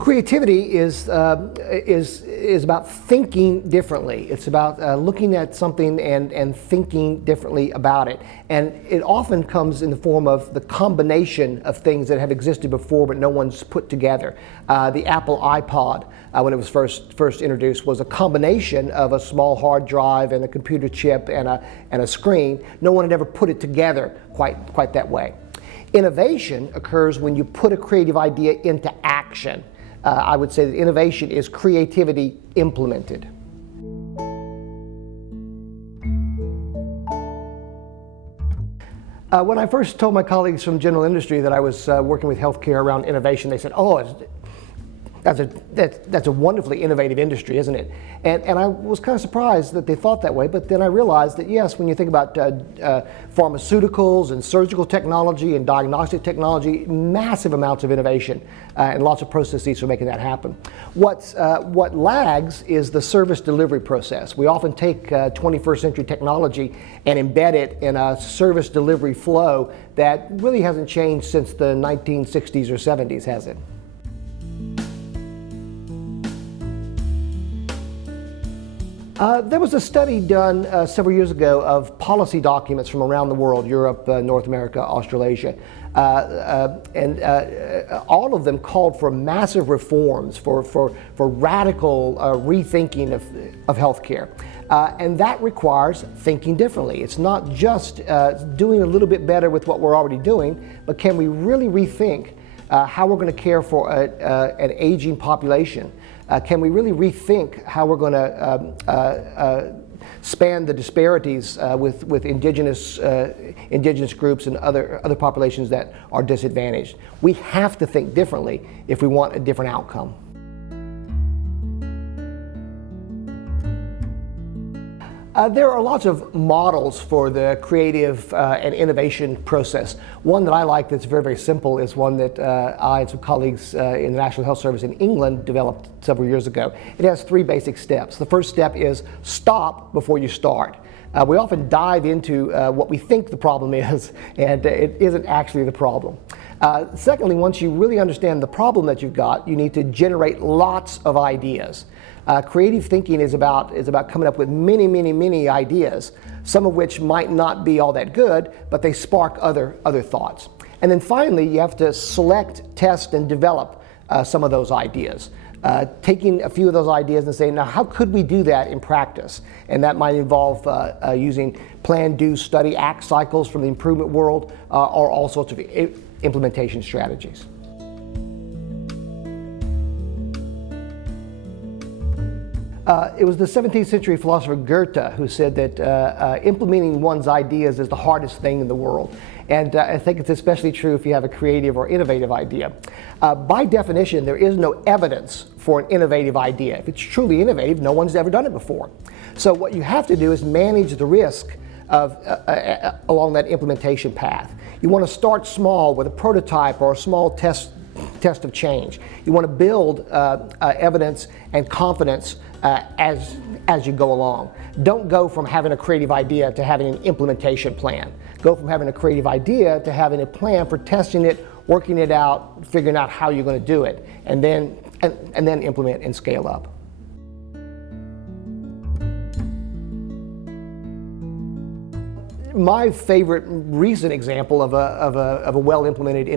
Creativity is about thinking differently. It's about looking at something and thinking differently about it. And it often comes in the form of the combination of things that have existed before but no one's put together. The Apple iPod, when it was first introduced, was a combination of a small hard drive and a computer chip and a screen. No one had ever put it together quite that way. Innovation occurs when you put a creative idea into action. I would say that innovation is creativity implemented. When I first told my colleagues from general industry that I was working with healthcare around innovation, they said, "Oh, that's a wonderfully innovative industry, isn't it?" And I was kind of surprised that they thought that way, but then I realized that yes, when you think about pharmaceuticals and surgical technology and diagnostic technology, massive amounts of innovation and lots of processes for making that happen. What lags is the service delivery process. We often take 21st century technology and embed it in a service delivery flow that really hasn't changed since the 1960s or 70s, has it? There was a study done several years ago of policy documents from around the world, Europe, North America, Australasia, and all of them called for massive reforms, for radical rethinking of healthcare. And that requires thinking differently. It's not just doing a little bit better with what we're already doing, but can we really rethink how we're going to care for an aging population? Can we really rethink how we're going to span the disparities with indigenous groups and other populations that are disadvantaged? We have to think differently if we want a different outcome. There are lots of models for the creative and innovation process. One that I like that's very simple is one that I and some colleagues in the National Health Service in England developed several years ago. It has three basic steps. The first step is stop before you start. We often dive into what we think the problem is, and it isn't actually the problem. Secondly, once you really understand the problem that you've got, you need to generate lots of ideas. Creative thinking is about coming up with many ideas, some of which might not be all that good, but they spark other thoughts. And then finally, you have to select, test, and develop some of those ideas. Taking a few of those ideas and saying, now how could we do that in practice? And that might involve using plan, do, study, act cycles from the improvement world, or all sorts of implementation strategies. It was the 17th century philosopher Goethe who said that implementing one's ideas is the hardest thing in the world. And I think it's especially true if you have a creative or innovative idea. By definition, there is no evidence for an innovative idea. If it's truly innovative, no one's ever done it before. So what you have to do is manage the risk along that implementation path. You want to start small with a prototype or a small test of change. You want to build evidence and confidence as you go along. Don't go from having a creative idea to having an implementation plan. Go from having a creative idea to having a plan for testing it, working it out, figuring out how you're going to do it, and then implement and scale up. My favorite recent example of a well-implemented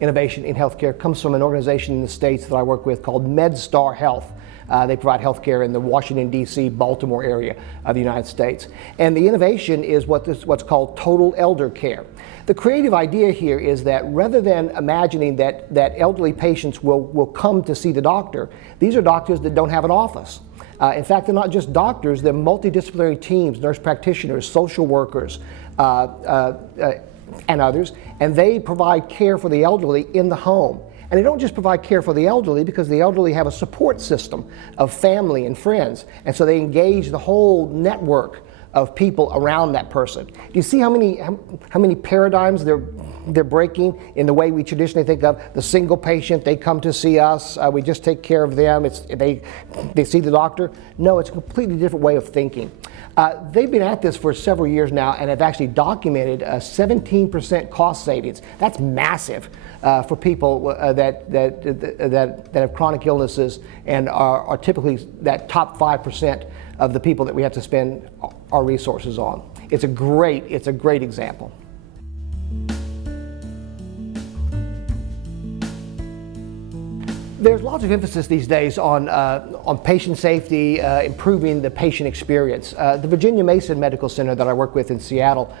innovation in healthcare comes from an organization in the States that I work with called MedStar Health. They provide healthcare in the Washington, D.C., Baltimore area of the United States. And the innovation is what's called total elder care. The creative idea here is that rather than imagining that elderly patients will come to see the doctor, these are doctors that don't have an office. In fact, they're not just doctors, they're multidisciplinary teams, nurse practitioners, social workers, and others, and they provide care for the elderly in the home. And they don't just provide care for the elderly, because the elderly have a support system of family and friends, and so they engage the whole network of people around that person. Do you see how many paradigms they're breaking in the way we traditionally think of the single patient? They come to see us, we just take care of them, they see the doctor. No, it's a completely different way of thinking. They've been at this for several years now and have actually documented 17% cost savings. That's massive for people that have chronic illnesses and are typically that top 5% of the people that we have to spend our resources on. It's a great example. There's lots of emphasis these days on patient safety, improving the patient experience. The Virginia Mason Medical Center that I work with in Seattle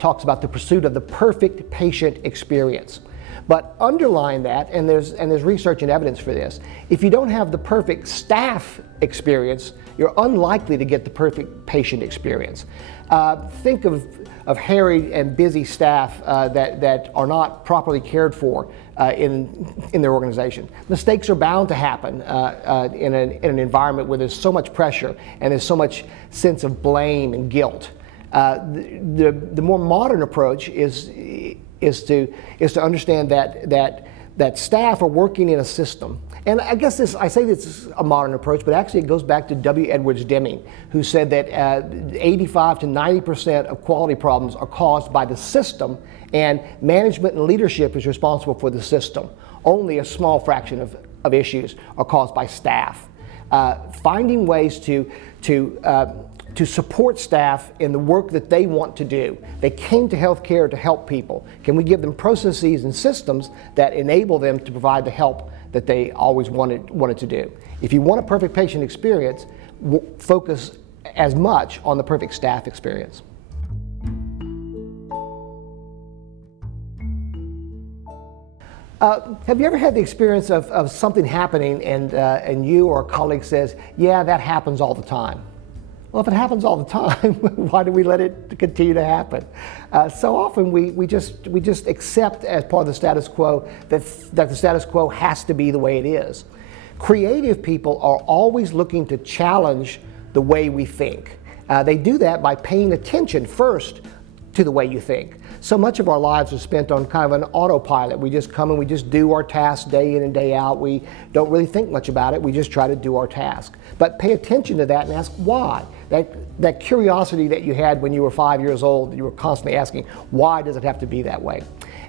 talks about the pursuit of the perfect patient experience. But underlying that, and there's research and evidence for this, if you don't have the perfect staff experience, you're unlikely to get the perfect patient experience. Think of harried and busy staff that are not properly cared for in their organization. Mistakes are bound to happen in an environment where there's so much pressure and there's so much sense of blame and guilt. The more modern approach is to understand that staff are working in a system. And I guess I say this is a modern approach, but actually it goes back to W. Edwards Deming, who said that 85 to 90% of quality problems are caused by the system, and management and leadership is responsible for the system. Only a small fraction of issues are caused by staff. Finding ways to support staff in the work that they want to do. They came to healthcare to help people. Can we give them processes and systems that enable them to provide the help that they always wanted to do? If you want a perfect patient experience, focus as much on the perfect staff experience. Have you ever had the experience of something happening and you or a colleague says, yeah, that happens all the time? Well, if it happens all the time, why do we let it continue to happen? So often we just accept as part of the status quo that the status quo has to be the way it is. Creative people are always looking to challenge the way we think. They do that by paying attention first to the way you think. So much of our lives are spent on kind of an autopilot. We just come and we just do our tasks day in and day out. We don't really think much about it. We just try to do our task. But pay attention to that and ask why. That curiosity that you had when you were 5 years old, you were constantly asking, why does it have to be that way?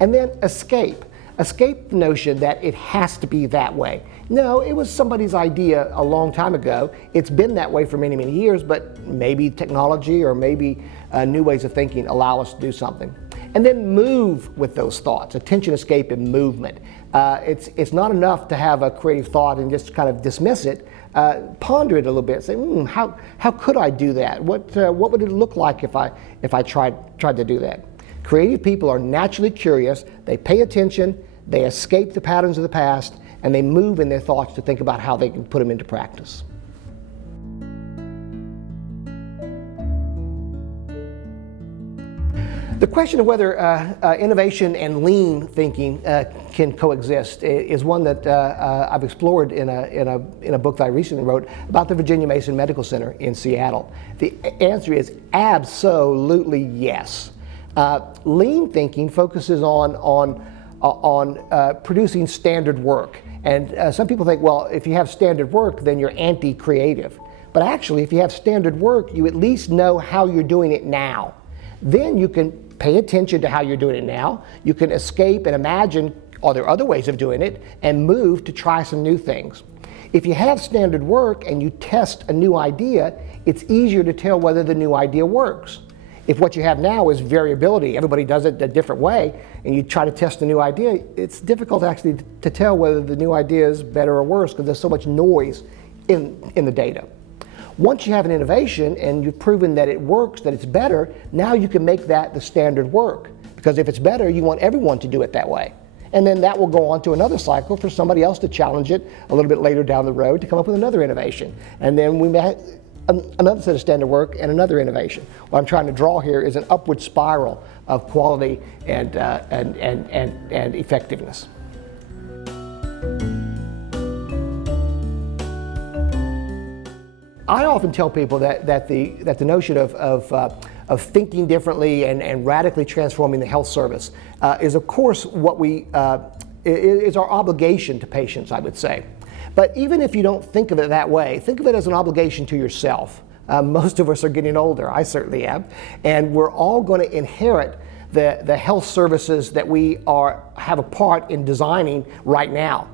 And then escape. Escape the notion that it has to be that way. No, it was somebody's idea a long time ago. It's been that way for many, many years, but maybe technology or maybe new ways of thinking allow us to do something. And then move with those thoughts, attention, escape, and movement. It's not enough to have a creative thought and just kind of dismiss it. Ponder it a little bit. Say, how could I do that? What would it look like if I tried to do that? Creative people are naturally curious. They pay attention. They escape the patterns of the past, and they move in their thoughts to think about how they can put them into practice. The question of whether innovation and lean thinking can coexist is one that I've explored in a book that I recently wrote about the Virginia Mason Medical Center in Seattle. The answer is absolutely yes. Lean thinking focuses on producing standard work, and some people think, well, if you have standard work, then you're anti-creative. But actually, if you have standard work, you at least know how you're doing it now. Then you can pay attention to how you're doing it now. You can escape and imagine, are there other ways of doing it, and move to try some new things. If you have standard work and you test a new idea, it's easier to tell whether the new idea works. If what you have now is variability, everybody does it a different way, and you try to test a new idea, it's difficult actually to tell whether the new idea is better or worse because there's so much noise in the data. Once you have an innovation and you've proven that it works, that it's better, now you can make that the standard work. Because if it's better, you want everyone to do it that way. And then that will go on to another cycle for somebody else to challenge it a little bit later down the road to come up with another innovation. And then we may another set of standard work and another innovation. What I'm trying to draw here is an upward spiral of quality and effectiveness. I often tell people that the notion of thinking differently and radically transforming the health service is, of course, what is our obligation to patients, I would say. But even if you don't think of it that way, think of it as an obligation to yourself. Most of us are getting older. I certainly am. And we're all going to inherit the health services that we have a part in designing right now.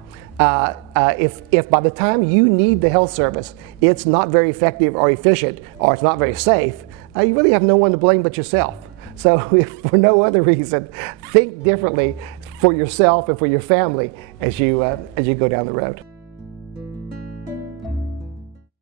If by the time you need the health service, it's not very effective or efficient, or it's not very safe, you really have no one to blame but yourself. So if for no other reason, think differently for yourself and for your family as you go down the road.